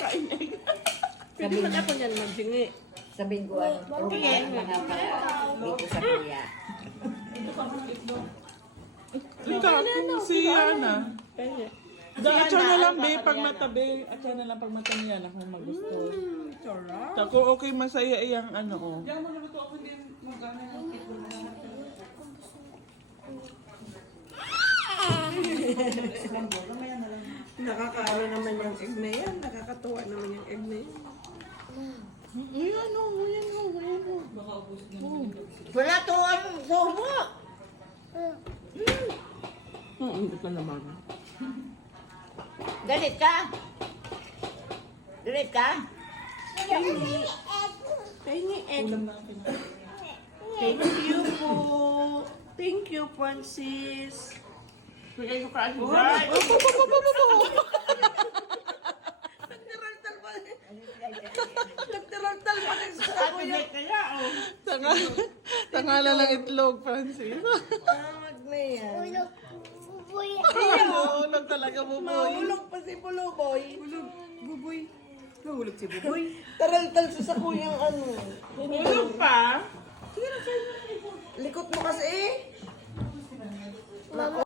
Kain egg. Pwede man ako niyan magsingi. Sabihin ko ano, turuan mga para dito sa kuya. Ikaw, kung si Yana. Atsa na lang, be, pag matabi. Atsa na lang pag matabi yan ako magusto. Sarap. Tako, okay, masaya iyang ano, oh. Diyan mo naman ito ako din mag-ano ng kito na nakakaano naman yung egg na yan. Nakakatuwa naman yung egg na yan. Ayan, oh, ayan, oh, ayan, oh. Wala to ang sobo! Hindi ka naman. Galit ka? Galit ka? Tiny egg. Thank you po. Thank you, Francis. Bigay ko ka si Right. Nagtiraltal pa rin sa kuya. Kaya, oh. Tangala lang itlog, Francis. Tawag na yan. Ulog talaga mo, boy. Mahulog pa si Buluboy. Hulog. Buboy. Mahulog si Buboy. Taraltal siya sa kuyang ano. Ulog pa? Likot mo kasi eh.